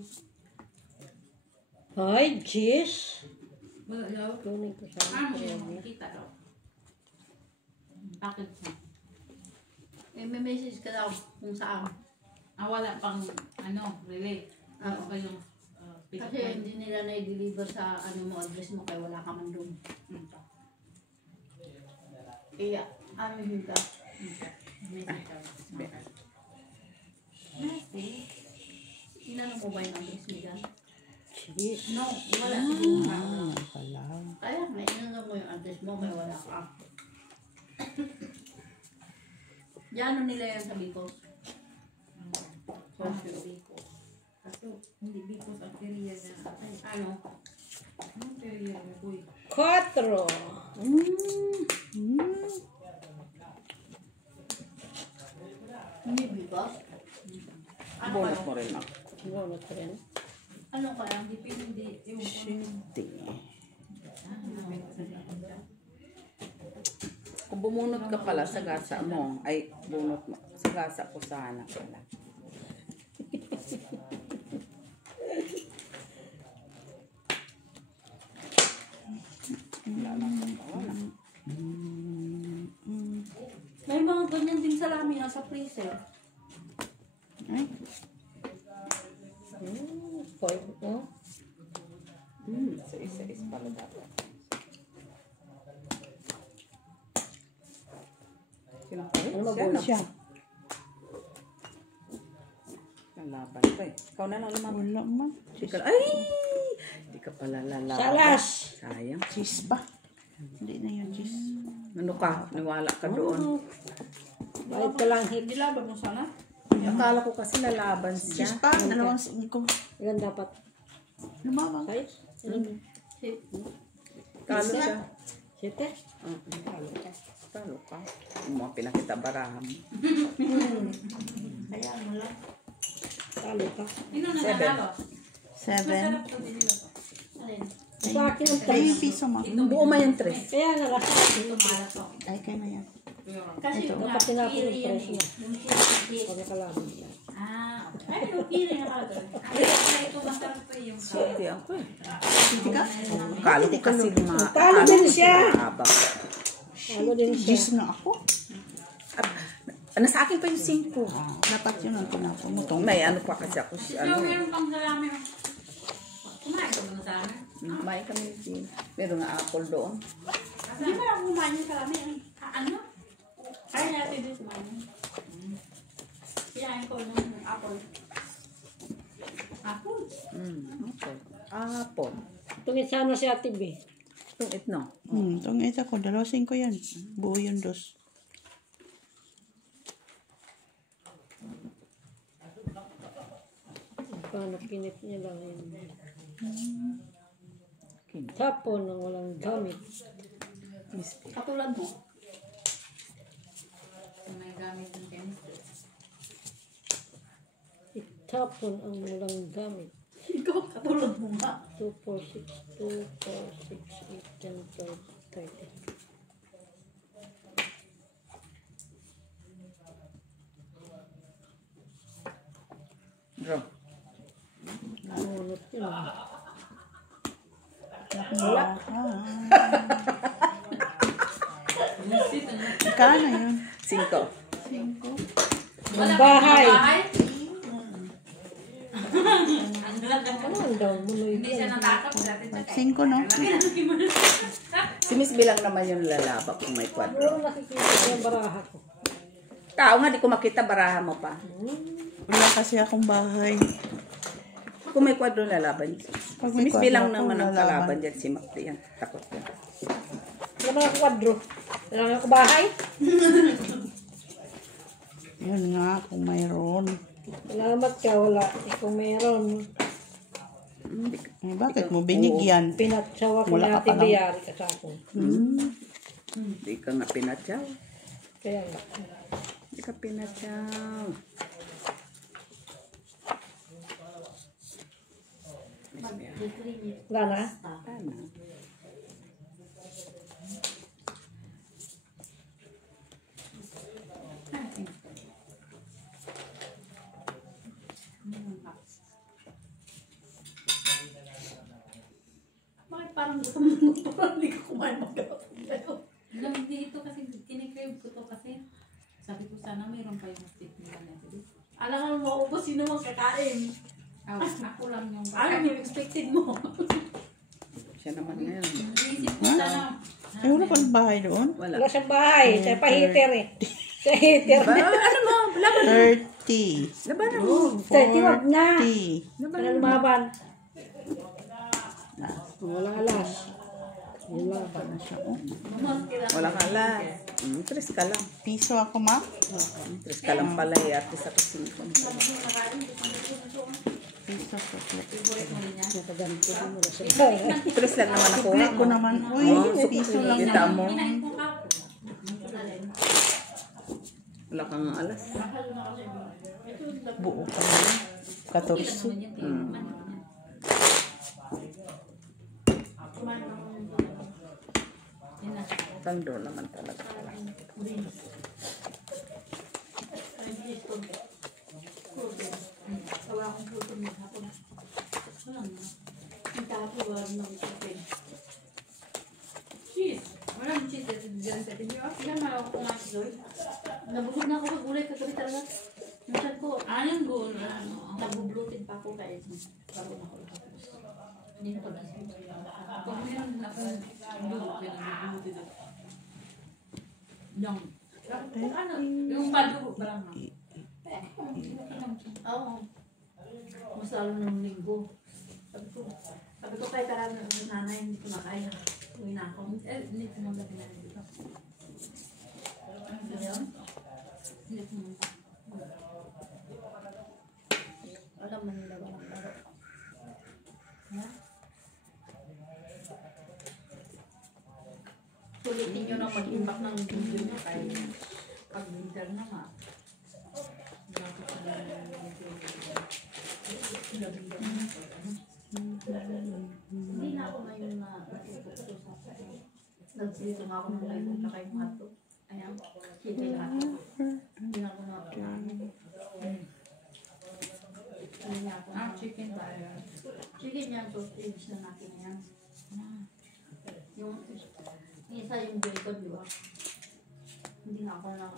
Ay, jeez. Wala daw. Kunin ko sa Ano yung makita daw? Package niya. Eh, may message ka daw kung saan. Wala pang ano, relay. Ano pa yung pick up Kasi line. hindi nila na-deliver sa ano mo, address mo, kaya wala ka man doon. Kaya, ano yun ka? Message daw. Inano mo ba yung address mo dyan? jeez. No, wala siguro ka. Pala. Kaya nga, inano mo yung address mo, may wala ka. Diyan nila yan sa Bicos. Kaso, hindi because ang period na. Ano? Anong period na boy? 4. Hindi Bicos? Ano Bonus kayo? mo rin, Mac. Bonus rin. Ano kaya? Depende. Yung Shitty. Kung bumunot ka pala sa gasa mo, ay bunot mo. Sa gasa ko sana pala. May mga ganyan din salami ha, sa freezer. Ay, Five, no? Isa pala dapat. Ano Siya, magulo? siya. lalaban pa eh. Ikaw na lang lumaban. Wala man. Ay! Hindi ka pala lalaban. Salas! Sayang. Cheese ba? Hindi na yung cheese. Ano ka? Niwala ka doon. Bayad ka lang hit. Hindi laban mo sana? Akala ko kasi lalaban siya. Cheese pa, 2.5. Ilan dapat? Lumabang. Five? Talo siya. Sete? Talo ka. Yung mga pinakita barahan mo. Kaya mo lang. Talo ka. Sino na 7. nanalo? 7. Masarap to din nila. Alin? Sa akin ang Ay, tres. piso mo. Buo man yung 3. Kaya nga lang. Ito mala to. Ay, kaya na yan. Kasi Ito. yung Dapat tinapon yung kiri yan tres eh. niya. Yung kiri. Pag nakalaban. Ah, okay. Ay, yung kiri na pala doon. Ay, ito masarap pa yung Hindi ako eh. Hindi ka? Akala ko kasi Talo din siya. mahaba. Talo din siya. Cheese na ako. Nasa akin pa yung 5. Dapat yun ang tinapon mo. Tong. May ano pa kasi ako. Ito, meron pang salami. Kumain ka ba ng salami? May kami din. Meron nga apple doon. Hindi ba ako kumain ng salami? Ano? Kaya natin din kumain. Kinain ko ng apple. Apple? Okay. Apple. Tungit sana si Ate B. Itong itno. Itong isa ko. 2.5 yan. Buo yung 2. Paano kinip niya lang yun. Tapon ng walang gamit. Katulad mo. May gamit ng chemistry. Itapon ang walang gamit. Ikaw, katulad mo nga. 2, 4, 6, 2, 4, 6, 8, 10, 12, 13. Bro. Nunot yun. Wala. Kano yun? 5. Ang bahay. Ano Ano ang daw mo na Hindi siya natakap dati. 5, no? Si Miss Bilang naman yung lalaba kung may kwadro. Pero nakikita ko yung baraha ko. Tao nga, di ko makita baraha mo pa. Wala kasi akong bahay. Kung may kwadro, lalaban. Pag Si may Miss kwadro Bilang ako, naman ang lalaban. kalaban dyan. Si Makti yan. Takot yan. Wala mga kwadro. Wala nga ako bahay. Yun nga, kung mayroon. Salamat ka, wala. Kung meron, Eh, bakit mo binigyan? pinatsawa ko Wala na ka pa lang. tibiyari ka sa akin. Di ka nga pinatyaw. Kaya nga. Di ka pinatyaw. Wala na? Tama. Bakit parang gusto mo parang hindi ka kumain mag-gawa? Hindi ito kasi kinikrave ko to kasi sabi ko sana mayroon pa yung stick nila na ito. Alam mo, maubos sino mo kakain. Ako lang yung Ano yung expected mo? Siya naman ngayon. Naisip ko sana. Eh, wala pa ng bahay doon? Wala. Wala siyang bahay. Siya pa heater eh. Siya heater. Ba, ano mo? Laban. 30. Laban mo. 30 wag na. 40. Laban Wala mo. lumaban. Wala alas. Yun lang. Wala ka lang. 3 ka lang. Piso ako, ma? 3 ka lang pala eh. At isa ka 5. Piso chocolate. Nakaganito din mo na siya. 3 lang naman ako. Suple ko naman. Uy, piso lang Kita naman. mo. Kinain ko ka. Wala kang alas. Buo pa naman. 14. Naman yan. Yan na. Tando naman talaga. Wala akong puto ng hapon. Wala na. Ang tapo ba ng kape? rin sa TV. Ilan na ako kumain doon. Nabulog na ako pag gulay kagabi talaga. Minsan ko, Yung goal. nag-bloated pa ako kahit bago na ako tapos. Hindi na pag-isip. Pag meron na ako goal, pinag-goal dito. Yung. Ano? Yung padugo pa lang. Oo. Mas lalo ng linggo. Sabi ko kahit karami ng nanay, hindi ko na kaya. Uwi na ako. Hindi ko magabi na dito. Ano yun? Hindi ko magabi. Alam mo nila walang laro. Sulitin nyo na mag-impact ng video nyo kaya pag winter na nga. Hindi na ako ngayon na natututo sa nagsilito nga ako nung nagpunta kay Mato. Ayan, sige lahat. Hindi na ako na Chicken ba? chicken yan, sausage na natin yan. Yung isa yung bacon, di ba? Hindi na ako na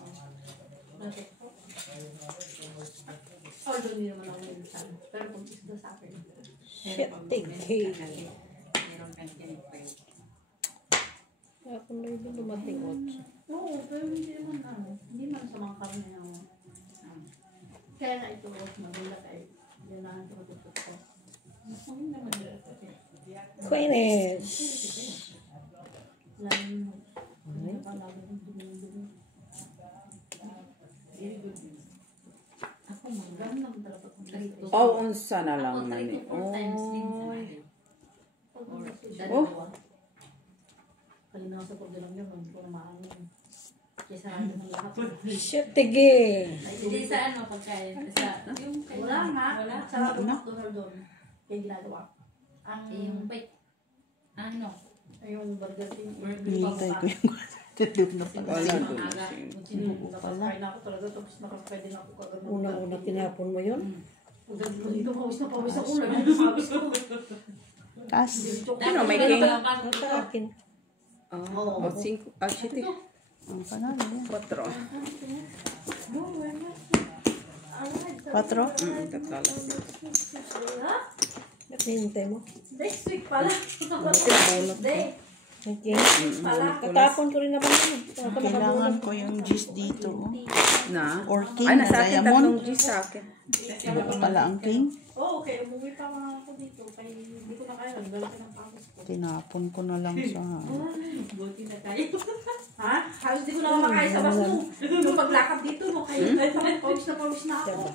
although hindi naman ako nilisan. Pero kung isda sa akin. Shit, tigay. Meron kang kinipay. Ako na yun dumating otso. Oo, pero hindi naman hindi man sa mga karne na kaya nga ito, magulat ay yan na ito matutot ko. Hindi naman ito. Queeness. Lalo mo. Ano pa lalo yung dumi-dumi. Ako magam lang talaga kung dito. Unsa na lang man eh. Dalawa. Kalinaw sa pagdalang yun, kung maano yun. Kesa natin ng lahat. Shit, tigay. Hindi sa ano pagkain. Yung Wala nga. Wala. Sa McDonald's doon. Kaya ginagawa. Yung bait. Ano? Yung Burger King. Hintay ko yung tutulog na pala. Wala doon. Nakakain na ako talaga. Tapos nakapwede na ako kagad. Unang-una tinapon mo yun? Pagdating ko dito, pawis na pawis ako. Pawis ko. Tas, Ano, may king? Ano sa akin? Oh, 5. 7. ang panalo yan. 4. 4? Tatala. Hintay mo. Next week pala. Day. Okay. Katapon ko rin naman yun. Ako Kailangan ko yung juice dito. Oh. Na? Or king Ay, na nasa akin diamond. tatlong G sa akin. Ano pa pala ang king? Oo, okay. Umuwi pa nga ako dito. Kaya hindi ko na kaya. Nagdala ko ng pangos ko. Tinapon ko na lang sa... Buti na tayo. Ha? Halos di ko na makakain sa bus mo. Yung paglakad dito, no? Kaya pawis na ako.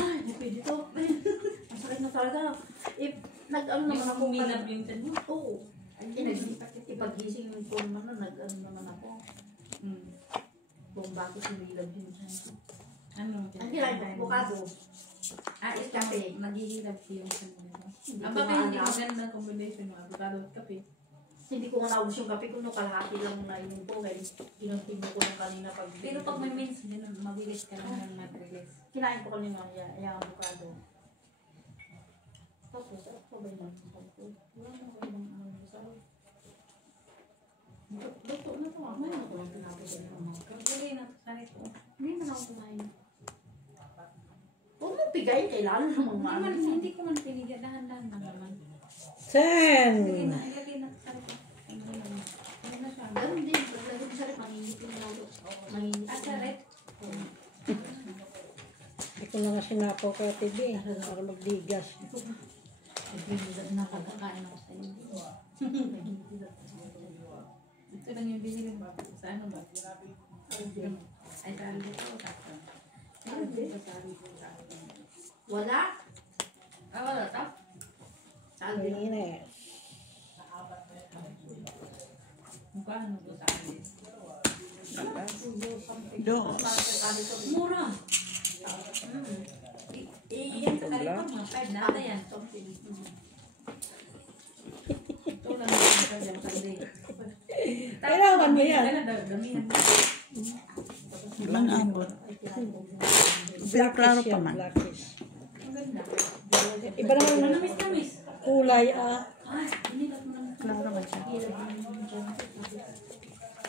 Ay, hindi pwede to. Ang sakit na talaga. Nag-ano naman ako. Minab yung tan mo. Oo. Ipagising yung phone mo na, nag-ano naman ako. Kung bago sumilab yun dyan. Ano? Ang kailangan ko, bukado. Is kape. Naghihilab siya yung tan mo. Hindi Ang ko bakit hindi maalam. maganda ang combination ng avocado at kape? Hindi ko nga naubos yung kape ko, no, kalahati lang na yun po. Kaya inunting ko lang kanina pag... Pero pag may minsan din, mabilis ka lang ng mabilis. Kinain ko kanina, yung avocado. Tapos, sarap pa ba yung avocado ko? Wala na ako ibang sarap. Luto na to. Ngayon ako lang tinapos yun ng mga. Pagkuli na sa ito. Hindi man ako kumain. Huwag mo pigayin kay lalo namang maano. Hindi ko man pinigyan. Dahan-dahan lang naman. Sen! Ilagay na sa ito. Ano na siya? Ganun din. Lagi ko sarap, manginit yung lalo. Manginit. Sa red? Hindi ko na nga sinapaw ka TV para magdigas. Nakakakain ako sa inyo. Ito lang yung binili mo. Sa ano ba? Ay, sa aldo ko. Wala? Wala ito? Queeness. Paano ko sa aldo? Dos. Mura. Iyan sa kalipon mo. 5 na yan. Ito lang yung kanyang kalde. Kailangan mo yan. Damihan mo. Ilang abot? Pero klaro pa man. Blackish. Ang ganda. Iba naman ang Namis. kulay Ay, inilat mo naman. Klaro ba siya?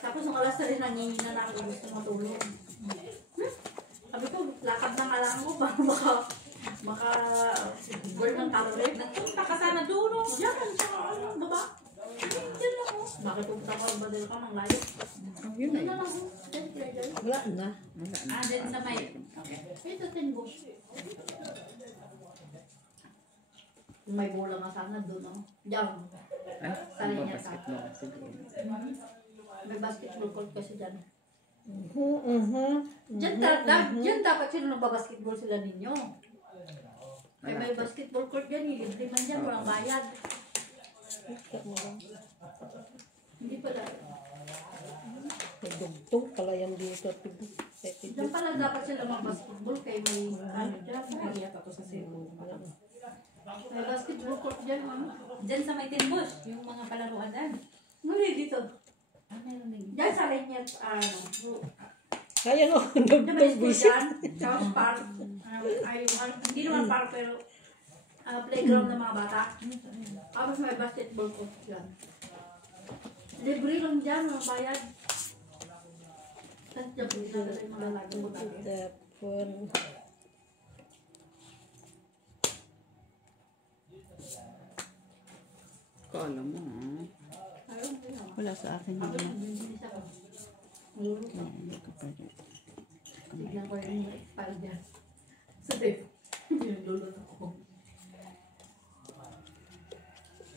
Tapos nung basta rin nangihina na ako gusto matulog. Sabi ko, lakad na nga lang ako para burn ng calorie. Nagpunta ka sana doon. Diyan, sa baba. Diyan lang ako. Bakit pupunta ka, badal ka ng layo? Yun Diyan na lang ako. Diyan, diyan. Wala na. Ah, din sa may. Okay. Ito, tinbush. May bola nga sana doon, no? Diyan. Ay, Sanay ang niya sa basketball. Sige. May basketball court kasi dyan. Diyan dapat sila nagbabasketball sila ninyo. May basketball court dyan, libre man dyan, walang bayad. Hindi pala. May dugtong pala yan dito. Diyan pala dapat sila mag-basketball kay may ano dyan. Kaya tapos sa Cebu. May basketball court dyan, ano? Diyan sa may Tinbush, yung mga palaruan dyan. Muli dito. Ah, meron din. Diyan sa Rainier, ano, Kaya no, diyan may dugtong school visit. dyan, Charles Park. Hindi naman park pero playground ng mga bata. Tapos may basketball court dyan. Libre lang dyan, walang bayad. Tapos dyan, pinadala yung mga lalaki mo dati. Tapon. Kala mo, ha? Ayun, ayun. Wala sa akin yun. Tapos nagbibilis ako. Malulog ko. Hindi ko pwede. Tignan ko yung expire dyan. Sabi, nilulot ako.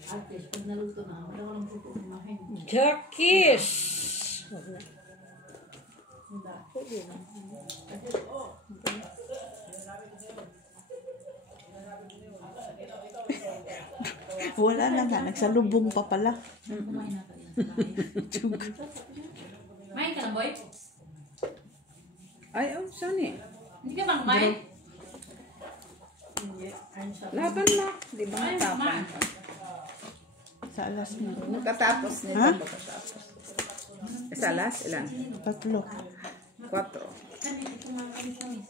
At least, pag naluto na, wala ko lang puto kumain. Turkish! Hindi. Pwede na. Kasi, Wala na nga. Nagsalubong pa pala. Kumain na kayo. Main ka lang, boy? Ay, oh, saan eh? Hindi ka bang kumain? hindi. Ayun siya. Laban na. Di ba Ay, matapang? kumain. Sa alas mo. Magkatapos nito. Ha? Magkatapos. Sa alas, ilan? 3. 4. Kami, kumain kami sa miss.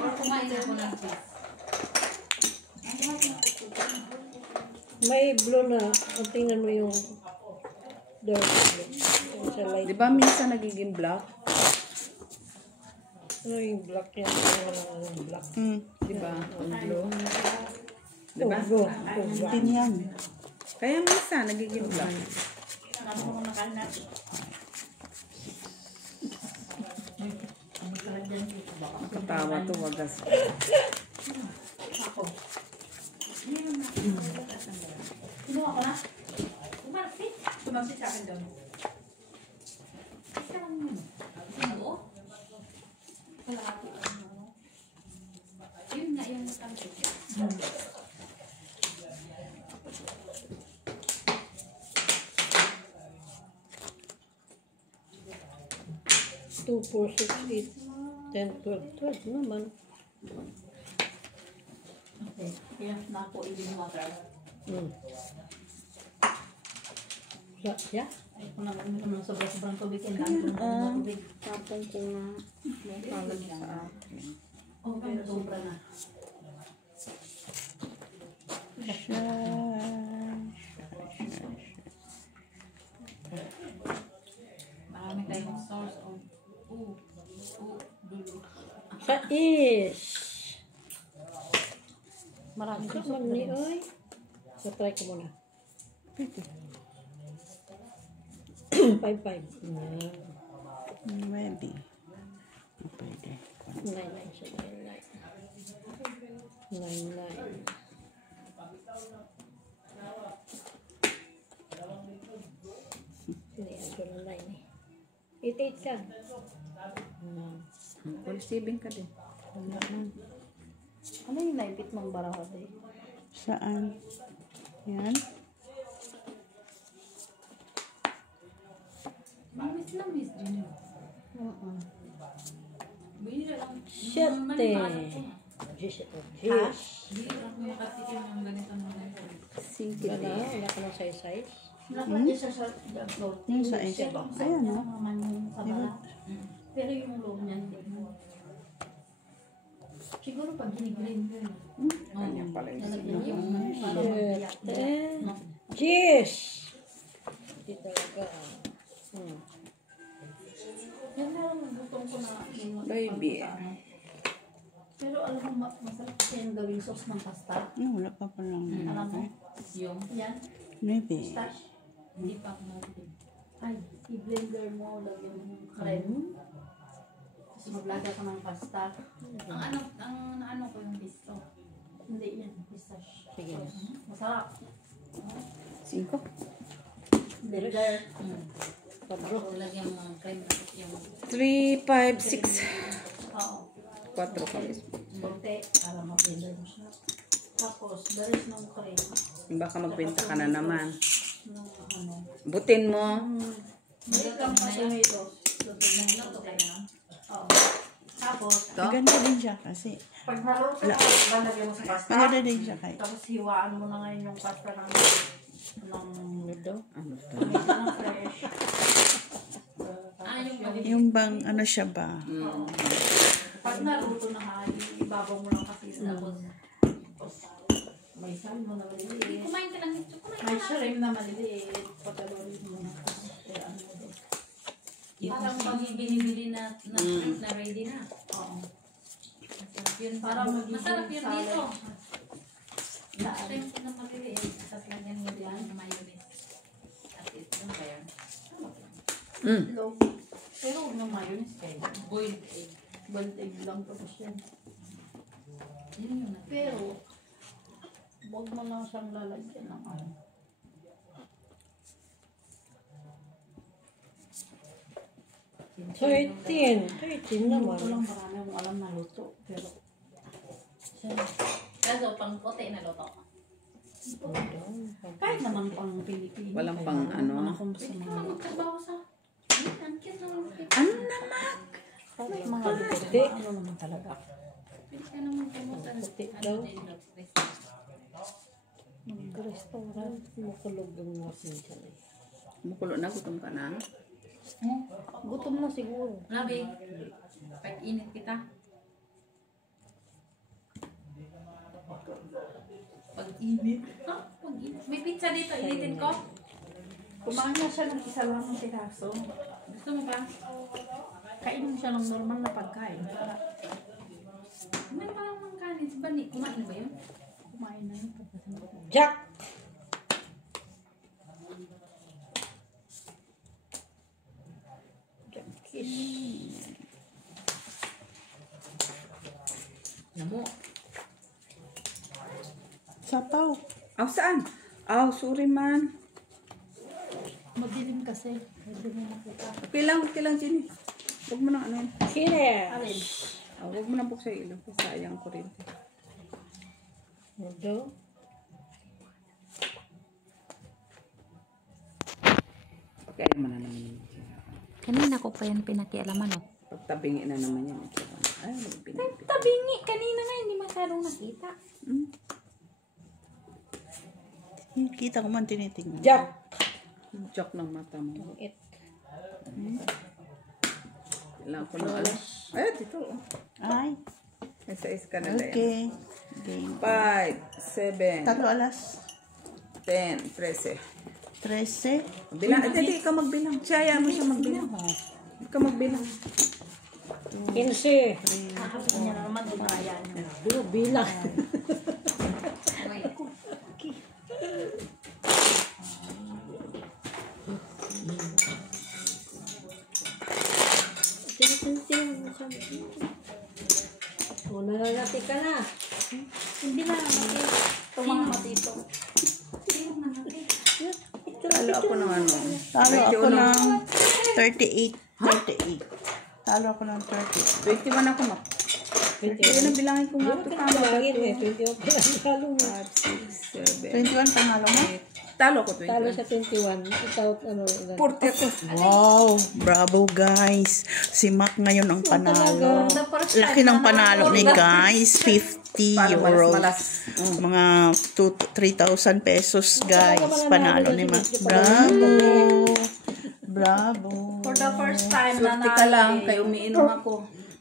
Or kumain na ako ng cheese. May blue na. Ang tingnan mo yung dark blue. Yung sa light. Di ba minsan nagiging black? Ano yung black yan? Ano yung black? Di ba? Ang blue. Di ba? Ugo. Ugo. Din yan. Kaya minsan nagiging black. Ano ko nakain natin. Ang kalan dyan dito ba? Katawa to, wagas. Ako. Kinuha ko na. Kumain. Tumagsi sa akin doon. Isa lang yun. Sino? Kalahati. Yun nga yung nakamit. Two, 4, 6, 8, 10, 12. 12 naman. Okay. Kaya na ako ibig water. Yeah? Ay, kung naman naman sobrang tubig, kailangan ko ng tubig. Tapong ko nga. Makalag sa akin. Okay, sobra na. Marami tayong source of dulo. Sais! Marami Ito man ni oy. So, try ko muna. 5, 5. Yan. Maybe. Pwede. 9, 9 siya. 9, 9. 9, 9. Hindi, ito na 9 eh. 8, 8 ka. Receiving ka din. Ano yung naipit mong barahat eh? Saan? Yan. Miss na miss din yun. Bihira lang. Shit Manibalat ko. Jish. Bihira lang makatikim ng ganito ng ganito. Singkit Wala, eh. wala ka ng size. Dapat isa sa upload. Yung sa isa. Ayan, no? Naman yung sa balat. Pero yung loob niya hindi. Siguro pag ginigreen ko yun. Kanya pala yung Nalagyan yung parang Shit. magbiyak. Jish! Hindi talaga. parang gutom ko na. Baby. Pero alam mo, masarap kasi yung gawing sauce ng pasta. Wala pa palang. Alam mo? Yung, Yan. Maybe. Pistache. hindi pa ako natin. Ay, i-blender mo, lagyan mo ng cream. Tapos maglagay ka ng pasta. Ang ano ko yung pisto. Hindi yan, pistache. Sige. Masarap. 5. Blender. Pabro, lagyan mo ng cream tapos yung 3, 5, 6. Oo. 4 kami. Konti. Para ma-blender mo siya. Tapos, baris ng cream. Baka magbenta ka na naman. Ng ano. Butin mo. Maliit lang kasi ito. luto kaya. Oo. Tapos, To? Maganda din siya kasi. pag naluto ka, balagyan mo sa pasta. Maganda din siya kahit. Tapos hiwaan mo na ngayon yung pasta ng Nudo. Ano to? medyo ng fresh. Yung maliit. Yung bang ano siya ba? Pag naluto na ha, ibabaw mo lang kasi tapos may salmo na maliliit. Kumain ka lang nito. Kumain May ka lang. shrimp na maliliit. Pagkalurin mo na. Kaya ano mo doon. Parang pag binibili na shrimp na ready na. Oo. Masarap yun. Parang magiging Masarap yun salad. dito. Daan. Shrimp na maliliit. Tapos lagyan mo din ng mayonnaise. At ito ba yan? Low. Pero huwag na mayonnaise kayo. Boiled egg. Boiled egg lang tapos yan. Yun yun. Pero, huwag mo lang siyang lalagyan ng ano. Thirteen naman. Ito lang marami akong alam na luto. Pero, Kaso pang puti na luto. kahit naman pang Pilipino. Walang kaya pang naman ano. akong sa Pwede ka mga lang magtrabaho sa... Ang cute naman. Ano naman? mga luto. Ano naman talaga. Pwede ka naman pumunta. Puti Ano daw. din, Mag-restaurant. Makulog yung nasin dyan eh. Mukulo na, gutom ka na. Gutom na siguro. Labi. Pag-init kita. Pag-init? Ha? Pag-init? May pizza dito. Initin ko. Kumain na siya ng isa lang ng piraso. Gusto mo ba? Kainin siya ng normal na pagkain. Para May parang mga kanin. Si Bani, kumain ba yun? kumain na yun. Jack! Namo. Sapaw. Aw, saan? Aw, sorry man. Madilim kasi. Hindi mo makita. Okay lang, Jenny. Huwag mo na ano yun. Here! Alin? Huwag mo na buksan yung ilaw. Sayang kuryente. Nudo. Okay, mo na naman yun. Kanina ko pa yan pinakialaman, oh. Pagtabingin na naman yan. Ay, pinipin. Tabingi. Kanina nga, hindi masyadong nakita. Kita ko man tinitingnan. Jack! Joke ng mata mo. It. Kailangan ko na alam. Ay, dito. Ay, May 6 ka na lang. okay. Game. 5, 7, Tatlo alas. 10, 13. 13. Bilang, hindi ka magbilang. Siya, mo siya magbilang. Hindi ka magbilang. 15. Kakapit niya na naman. Dumaya niya. Duro bilang. Wait. O, nananati ka na. Hindi na naman. Tumama dito. Talo ako ng ano. Talo ako 21 ng 38. 38. Talo ako ng 30. 21 ako, Mak. Hindi na bilangin ko nga ito. Bilangin eh. 21 pa lang talo mo. 5, 6, 7. 21 panalo mo? Talo ko, Talo 21. sa 21. Ikaw, ano, 40 ako. Wow! Bravo guys! Si Mac ngayon ang panalo. Laki ng panalo ni guys. 50 euros. Mga 3,000 pesos guys. Panalo ni Mac. Bravo! Bravo! For the first time na Swerte ka lang, kaya umiinom ako.